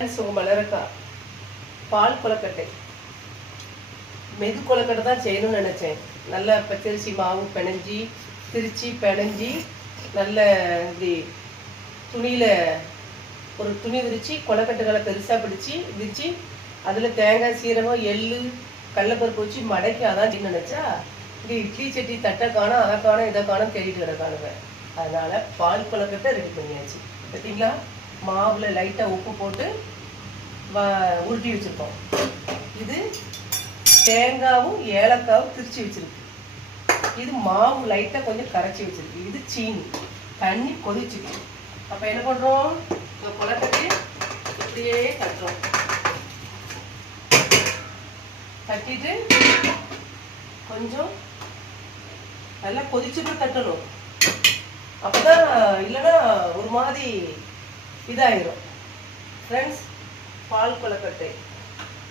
மிளகா பால் கொலக்கட்டை மெது கொலக்கட்டை தான் செய்யணும்னு நினச்சேன். நல்லா பச்சரிசி மாவு பிணைஞ்சி திரிச்சு பிணைஞ்சி நல்ல இப்படி துணியில் ஒரு துணி விரித்து கொலக்கட்டுகளை பெருசாக பிடிச்சி விரித்து அதில் தேங்காய் சீரகம் எள்ளு கடலைப்பருப்பு வச்சு மடக்கி அதான் நினச்சா இப்படி இட்லி சட்டி தட்டை காணும் அதை காணும் இதை காணும் தேடிட்டு கிடக்கானுவேன். அதனால் பால் கொலக்கட்டை ரெடி பண்ணியாச்சு. பார்த்தீங்களா, மாவில் லைட்டாக உப்பு போட்டு உருட்டி வச்சுருக்கோம். இது தேங்காயும் ஏலக்காவும் திரிச்சு வச்சுருக்கு. இது மாவு லைட்டாக கொஞ்சம் கரைச்சி வச்சுருக்கு. இது சீனி தண்ணி கொதிச்சுருக்கு. அப்போ என்ன பண்ணுறோம், இந்த கொலக்கட்டை இப்படியே தட்டுறோம். தட்டிட்டு கொஞ்சம் நல்லா கொதிச்சுட்டு தட்டணும். அப்போதான் இல்லைன்னா ஒரு மாதிரி இதாயிரும். ஃப்ரெண்ட்ஸ், பால் கொலக்கட்டை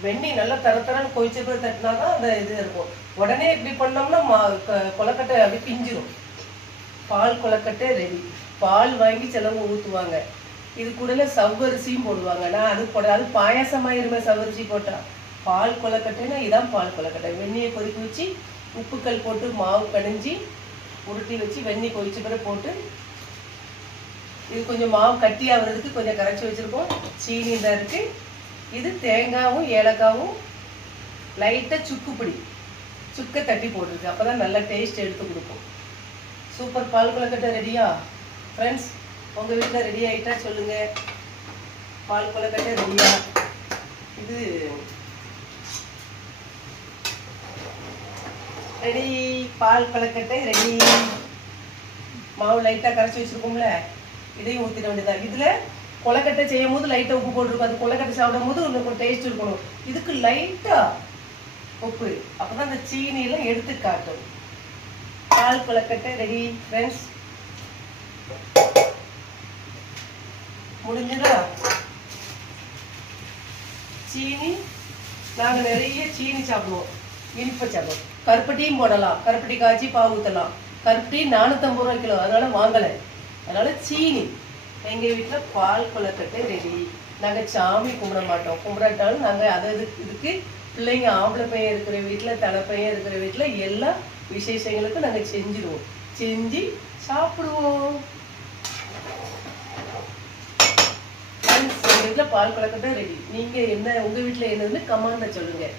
வெண்ணெய் நல்லா தரன்னு கொதிச்சு போய் தட்டினா தான் அந்த இது இருக்கும். உடனே இப்படி பண்ணோம்னா கொலக்கட்டை அப்படி பிஞ்சிரும். பால் கொலக்கட்டை ரெடி. பால் வாங்கி சிலவங்க ஊற்றுவாங்க. இது கூட சவ்வரிசியும் போடுவாங்க. நான் அது பாயாசமாயிருமே சவ்வரிசி போட்டால். பால் கொலக்கட்டைன்னா இதான் பால் கொலக்கட்டை. வெண்ணெயை கொதிக்க வச்சு உப்புக்கல் போட்டு மாவு பிணைஞ்சி உருட்டி வச்சு வெண்ணெய் கொதிச்சு பிறகு போட்டு இது கொஞ்சம் மாவு கட்டி ஆகுறதுக்கு கொஞ்சம் கரைச்சி வச்சுருக்கோம். சீனி தான் இருக்குது. இது தேங்காயும் ஏலக்காவும் லைட்டாக சுக்கை தட்டி போட்டிருக்கு. அப்போ தான் நல்லா டேஸ்ட் எடுத்து கொடுக்கும். சூப்பர் பால் கொலக்கட்டை ரெடியா ஃப்ரெண்ட்ஸ்? உங்கள் வீட்டில் ரெடி ஆகிட்டா சொல்லுங்கள். பால் கொலக்கட்டை ரெடியா? இது ரெடி, பால் கொலக்கட்டை ரெடி. மாவு லைட்டாக கரைச்சி வச்சுருக்கோம்ல, இதையும் ஊற்றிட வேண்டியதான். இதில் கொலக்கட்டை செய்யும் போது லைட்டாக உப்பு போட்டிருக்கும். அது கொலக்கட்டை சாப்பிடும் போது உங்களுக்கு டேஸ்ட் இருக்கணும். இதுக்கு லைட்டாக உப்பு, அப்போ தான் அந்த சீனியெல்லாம் எடுத்து காட்டும். பால் கொலக்கட்டை ரெடி ஃப்ரெண்ட்ஸ். முடிஞ்சுதா? சீனி நாங்கள் நிறைய சீனி சாப்பிடுவோம், இனிப்பை சாப்பிடுவோம். கருப்பட்டியும் போடலாம், கருப்பட்டி காய்ச்சி பாவு ஊற்றலாம். கருப்பட்டி 450 ரூபா கிலோ, அதனால வாங்கலை. அதனால சீனி. எங்கள் வீட்டில் பால் கொலக்கட்டை ரெடி. நாங்கள் சாமி கும்பிட மாட்டோம். கும்பிடாட்டாலும் நாங்கள் அதை இதுக்கு பிள்ளைங்க ஆம்பளை பையன் இருக்கிற வீட்டில் தலைப்பையன் இருக்கிற வீட்டில் எல்லா விசேஷங்களுக்கும் நாங்கள் செஞ்சுடுவோம். செஞ்சு சாப்பிடுவோம். எங்கள் வீட்டில் பால் கொலக்கட்டை ரெடி. நீங்கள் என்ன உங்கள் வீட்டில் என்னதுன்னு கமெண்ட்ல சொல்லுங்கள்.